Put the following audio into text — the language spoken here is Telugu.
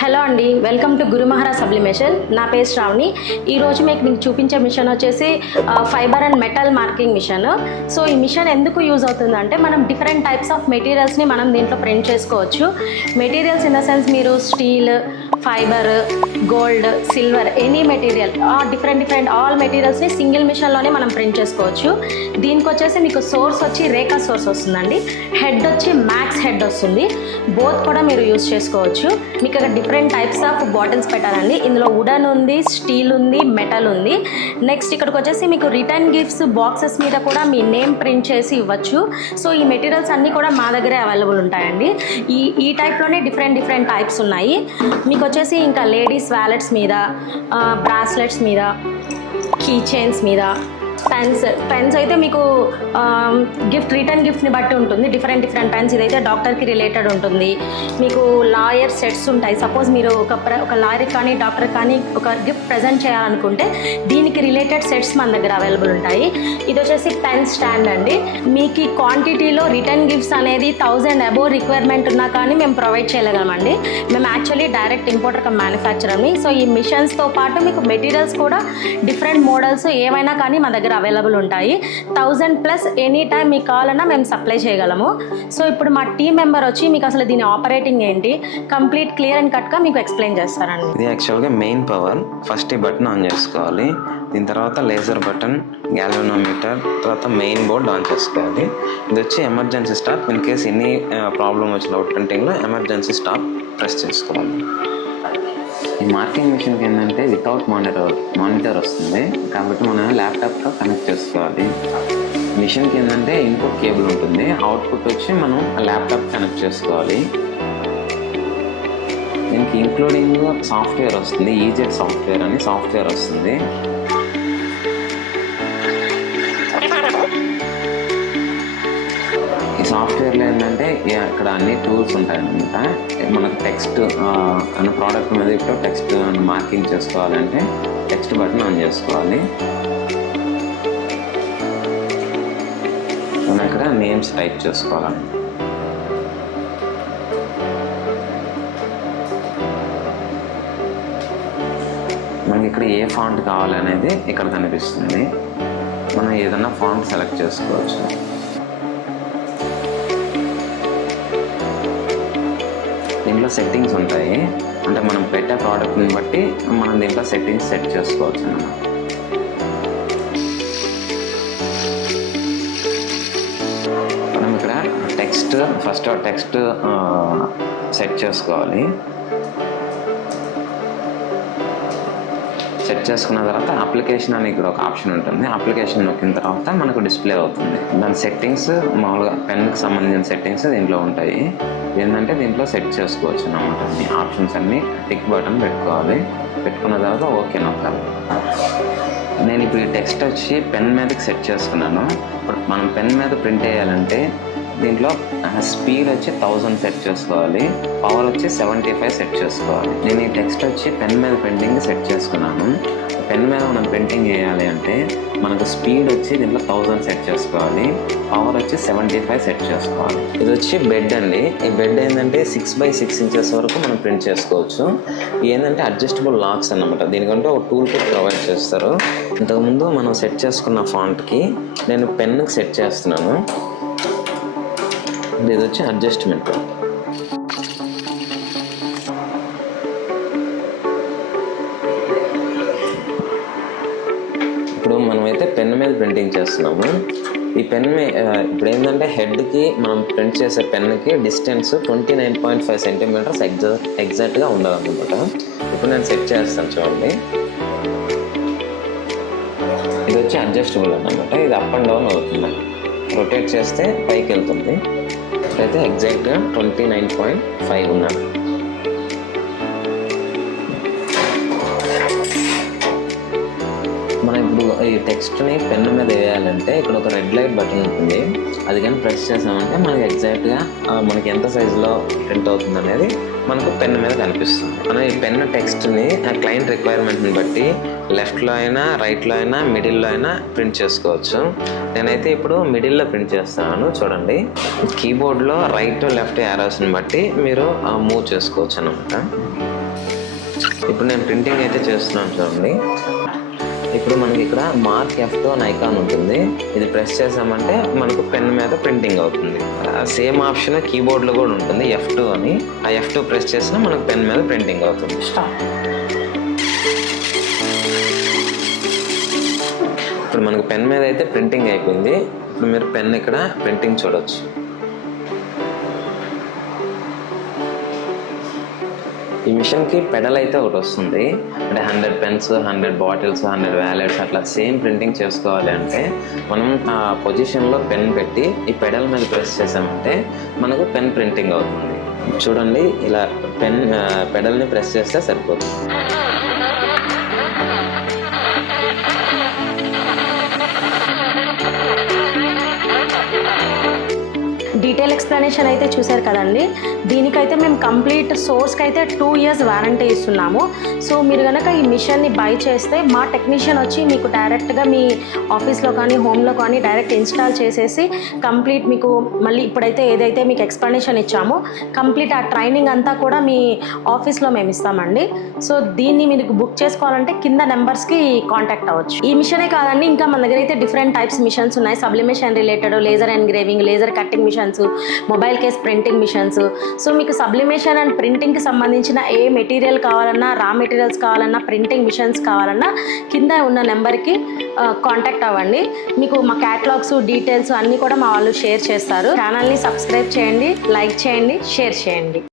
హలో అండి, వెల్కమ్ టు గురుమహారా సబ్లిమేషన్. నా పేరు శ్రావణి. ఈరోజు మీకు చూపించే మిషన్ వచ్చేసి fiber and metal marking machine. So ఈ మిషన్ ఎందుకు యూజ్ అవుతుందంటే మనం డిఫరెంట్ టైప్స్ ఆఫ్ మెటీరియల్స్ని మనం దీంట్లో ప్రింట్ చేసుకోవచ్చు. మెటీరియల్స్ ఇన్ ద సెన్స్ మీరు steel, fiber, gold, silver, any material different all మెటీరియల్స్ని సింగిల్ మిషన్లోనే మనం ప్రింట్ చేసుకోవచ్చు. దీనికి వచ్చేసి మీకు సోర్స్ వచ్చి రేఖా సోర్స్ వస్తుందండి, హెడ్ వచ్చి మ్యాక్స్ హెడ్ వస్తుంది. బోత్ కూడా మీరు యూజ్ చేసుకోవచ్చు. మీకు ఇక్కడ డిఫరెంట్ టైప్స్ ఆఫ్ బాటిల్స్ పెట్టాలండి. ఇందులో వుడన్ ఉంది, స్టీల్ ఉంది, మెటల్ ఉంది. నెక్స్ట్ ఇక్కడికి వచ్చేసి మీకు రిటర్న్ గిఫ్ట్స్ బాక్సెస్ మీద కూడా మీ నేమ్ ప్రింట్ చేసి ఇవ్వచ్చు. సో ఈ మెటీరియల్స్ అన్నీ కూడా మా దగ్గరే అవైలబుల్ ఉంటాయండి. ఈ టైప్లోనే డిఫరెంట్ టైప్స్ ఉన్నాయి. మీకు వచ్చేసి ఇంకా లేడీస్ వ్యాలెట్స్ మీద, బ్రాస్లెట్స్ మీద, కీ చైన్స్ మీద, పెన్స్ అయితే మీకు రిటర్న్ గిఫ్ట్ని బట్టి ఉంటుంది. Different pens. ఇదైతే డాక్టర్కి రిలేటెడ్ ఉంటుంది. మీకు లాయర్ సెట్స్ ఉంటాయి. సపోజ్ మీరు ఒక లాయర్కి కానీ డాక్టర్ కానీ ఒక గిఫ్ట్ ప్రజెంట్ చేయాలనుకుంటే దీనికి రిలేటెడ్ సెట్స్ మన దగ్గర అవైలబుల్ ఉంటాయి. ఇది వచ్చేసి పెన్ స్టాండ్ అండి. మీకు ఈ క్వాంటిటీలో రిటర్న్ గిఫ్ట్స్ అనేది 1000 అబోవ్ రిక్వైర్మెంట్ ఉన్నా కానీ మేము ప్రొవైడ్ చేయగలమండి. మేము యాక్చువల్లీ డైరెక్ట్ ఇంపోర్టర్ కమ్ మ్యానుఫ్యాక్చరర్ని. సో ఈ మిషన్స్తో పాటు మీకు మెటీరియల్స్ కూడా డిఫరెంట్ మోడల్స్ ఏవైనా కానీ మా దగ్గర అవైలబుల్ ఉంటాయి. 1000+ ఎనీ టైం మీకు కావాలన్నా మేము సప్లై చేయగలము. సో ఇప్పుడు మా టీం మెంబర్ వచ్చి మీకు అసలు దీని ఆపరేటింగ్ ఏంటి కంప్లీట్ క్లియర్ అండ్ కట్గా మీకు ఎక్స్ప్లెయిన్ చేస్తారండి. ఇది యాక్చువల్గా మెయిన్ పవర్. ఫస్ట్ ఈ బటన్ ఆన్ చేసుకోవాలి. దీని తర్వాత లేజర్ బటన్, గ్యాల్వనోమీటర్, తర్వాత మెయిన్ బోర్డ్ ఆన్ చేసుకోవాలి. ఇది వచ్చి emergency stop. In case any problem వచ్చిన అవుట్ ప్రింటింగ్లో ఎమర్జెన్సీ స్టాప్ ప్రెస్ చేసుకోవాలి. ఈ మార్కింగ్ మిషన్కి ఏంటంటే వితౌట్ మానిటర్ వస్తుంది కాబట్టి మనం ల్యాప్టాప్తో కనెక్ట్ చేసుకోవాలి. మిషన్కి ఏంటంటే ఇన్పుట్ కేబుల్ ఉంటుంది, అవుట్పుట్ వచ్చి మనం ల్యాప్టాప్ కనెక్ట్ చేసుకోవాలి. దీనికి ఇంక్లూడింగ్ సాఫ్ట్వేర్ వస్తుంది, ఈజెట్ సాఫ్ట్వేర్ అని సాఫ్ట్వేర్ వస్తుంది. ఈ సాఫ్ట్వేర్లో ఏంటంటే ఇక్కడ అన్ని టూల్స్ ఉంటాయన్నమాట. మనకు టెక్స్ట్ అన్న ప్రోడక్ట్ మీద ఇప్పుడు టెక్స్ట్ మార్కింగ్ చేసుకోవాలంటే టెక్స్ట్ బటన్ ఆన్ చేసుకోవాలి. మనం ఇక్కడ నేమ్స్ టైప్ చేసుకోవాలండి. మనకి ఇక్కడ ఏ ఫాంట్ కావాలనేది ఇక్కడ కనిపిస్తుంది. మనం ఏదైనా ఫాంట్ సెలెక్ట్ చేసుకోవచ్చు. దీంట్లో సెట్టింగ్స్ ఉంటాయి, అంటే మనం పెట్టే ప్రోడక్ట్ని బట్టి మనం దీంట్లో సెట్టింగ్స్ సెట్ చేసుకోవచ్చు అన్నమాట. మనం ఇక్కడ ఫస్ట్ టెక్స్ట్ సెట్ చేసుకోవాలి. సెట్ చేసుకున్న తర్వాత అప్లికేషన్ అని ఇక్కడ ఒక ఆప్షన్ ఉంటుంది. అప్లికేషన్ నొక్కిన తర్వాత మనకు డిస్ప్లే అవుతుంది. దాని సెట్టింగ్స్ మామూలుగా పెన్కి సంబంధించిన సెట్టింగ్స్ దీంట్లో ఉంటాయి. ఏంటంటే దీంట్లో సెట్ చేసుకోవచ్చు అన్నమాట. ఈ ఆప్షన్స్ అన్నీ టిక్ బటన్ పెట్టుకోవాలి. పెట్టుకున్న తర్వాత ఓకే నొక్కాలి. నేను ఇప్పుడు ఈ టెక్స్ట్ వచ్చి పెన్ మీదకి సెట్ చేసుకున్నాను. ఇప్పుడు మనం పెన్ మీద ప్రింట్ చేయాలంటే దీంట్లో స్పీడ్ వచ్చి 1000 సెట్ చేసుకోవాలి, పవర్ వచ్చి 75 సెట్ చేసుకోవాలి. నేను ఈ టెక్స్ట్ వచ్చి పెన్ మీద ప్రింటింగ్ సెట్ చేసుకున్నాను. పెన్ మీద మనం ప్రింటింగ్ చేయాలి అంటే మనకు స్పీడ్ వచ్చి దీంట్లో 1000 సెట్ చేసుకోవాలి, పవర్ వచ్చి 75 సెట్ చేసుకోవాలి. ఇది వచ్చి బెడ్ అండి. ఈ బెడ్ ఏంటంటే 6x6 ఇంచెస్ వరకు మనం ప్రింట్ చేసుకోవచ్చు. ఏంటంటే అడ్జస్టబుల్ లాక్స్ అన్నమాట. దీనికంటే ఒక టూల్ కిట్ ప్రొవైడ్ చేస్తారు. ఇంతకుముందు మనం సెట్ చేసుకున్న ఫాంట్కి నేను పెన్కి సెట్ చేస్తున్నాను. ఇది వచ్చి అడ్జస్ట్మెంట్. ఇప్పుడు మనమైతే పెన్ మీద ప్రింటింగ్ చేస్తున్నాము. ఈ పెన్ ఇప్పుడు ఏంటంటే హెడ్కి మనం ప్రింట్ చేసే పెన్కి డిస్టెన్స్ 29.5 సెంటీమీటర్స్ ఎగ్జాక్ట్గా ఉండాలన్నమాట. ఇప్పుడు నేను సెట్ చేస్తాను చూడండి. ఇది వచ్చి అడ్జస్టబుల్ అన్నమాట. ఇది అప్ అండ్ డౌన్ అవుతుంది. రొటేట్ చేస్తే పైకి వెళ్తుంది. అయితే ఎగ్జాక్ట్గా 29.5 ఉన్నాను. మనం ఇప్పుడు ఈ టెక్స్ట్ని పెన్ మీద వేయాలంటే ఇక్కడ ఒక రెడ్ లైట్ బటన్ ఉంటుంది. అది కానీ ప్రెస్ చేసామంటే మనకి ఎగ్జాక్ట్గా మనకి ఎంత సైజులో ప్రింట్ అవుతుంది అనేది మనకు పెన్ మీద కనిపిస్తుంది. మనం ఈ పెన్ టెక్స్ట్ని ఆ క్లయింట్ రిక్వైర్మెంట్ని బట్టి లెఫ్ట్లో అయినా, రైట్లో అయినా, మిడిల్లో అయినా ప్రింట్ చేసుకోవచ్చు. నేనైతే ఇప్పుడు మిడిల్లో ప్రింట్ చేస్తాను. చూడండి, కీబోర్డ్లో రైట్ లెఫ్ట్ యారోస్ని బట్టి మీరు మూవ్ చేసుకోవచ్చు అన్నమాట. ఇప్పుడు నేను ప్రింటింగ్ అయితే చేస్తున్నాను. చూడండి, ఇప్పుడు మనకి ఇక్కడ మార్క్ F2 అని ఐకాన్ ఉంటుంది. ఇది ప్రెస్ చేసామంటే మనకు పెన్ మీద ప్రింటింగ్ అవుతుంది. సేమ్ ఆప్షన్ కీబోర్డ్లో కూడా ఉంటుంది, F2 అని. ఆ F2 ప్రెస్ చేసినా మనకు పెన్ మీద ప్రింటింగ్ అవుతుంది. ఇప్పుడు మనకు పెన్ మీద అయితే ప్రింటింగ్ అయిపోయింది. ఇప్పుడు మీరు పెన్ ఇక్కడ ప్రింటింగ్ చూడొచ్చు. ఈ మిషన్కి పెడల్ అయితే ఒకటి వస్తుంది. అంటే 100 పెన్స్, 100 బాటిల్స్, 100 వ్యాలెట్స్ అట్లా సేమ్ ప్రింటింగ్ చేసుకోవాలి అంటే మనం ఆ పొజిషన్లో పెన్ పెట్టి ఈ పెడల్ మీద ప్రెస్ చేసామంటే మనకు పెన్ ప్రింటింగ్ అవుతుంది. చూడండి, ఇలా పెడల్ని ప్రెస్ చేస్తే సరిపోతుంది. డీటెయిల్ ఎక్స్ప్లెనేషన్ అయితే చూశారు కదండి. దీనికైతే మేము కంప్లీట్ సోర్స్కి అయితే 2 years వారంటీ ఇస్తున్నాము. సో మీరు కనుక ఈ మిషన్ని బై చేస్తే మా టెక్నీషియన్ వచ్చి మీకు డైరెక్ట్గా మీ ఆఫీస్లో కానీ హోమ్లో కానీ డైరెక్ట్ ఇన్స్టాల్ చేసేసి కంప్లీట్ మీకు మళ్ళీ ఇప్పుడైతే ఏదైతే మీకు ఎక్స్ప్లెనేషన్ ఇచ్చామో కంప్లీట్ ఆ ట్రైనింగ్ అంతా కూడా మీ ఆఫీస్లో మేము ఇస్తామండి. సో దీన్ని మీరు బుక్ చేసుకోవాలంటే కింద నెంబర్స్కి కాంటాక్ట్ అవ్వచ్చు. ఈ మిషనే కాదండి, ఇంకా మన దగ్గర అయితే డిఫరెంట్ టైప్స్ మిషన్స్ ఉన్నాయి. Sublimation related, laser engraving, laser cutting machines, mobile case printing machines. So మీకు సబ్లిమేషన్ అండ్ ప్రింటింగ్కి సంబంధించిన ఏ మెటీరియల్ కావాలన్నా, రా మెటీరియల్స్ కావాలన్నా, ప్రింటింగ్ మిషన్స్ కావాలన్నా కింద ఉన్న నెంబర్కి కాంటాక్ట్ అవ్వండి. మీకు మా క్యాటలాగ్స్ డీటెయిల్స్ అన్నీ కూడా మా వాళ్ళు షేర్ చేస్తారు. ఛానల్ని సబ్స్క్రైబ్ చేయండి, లైక్ చేయండి, షేర్ చేయండి.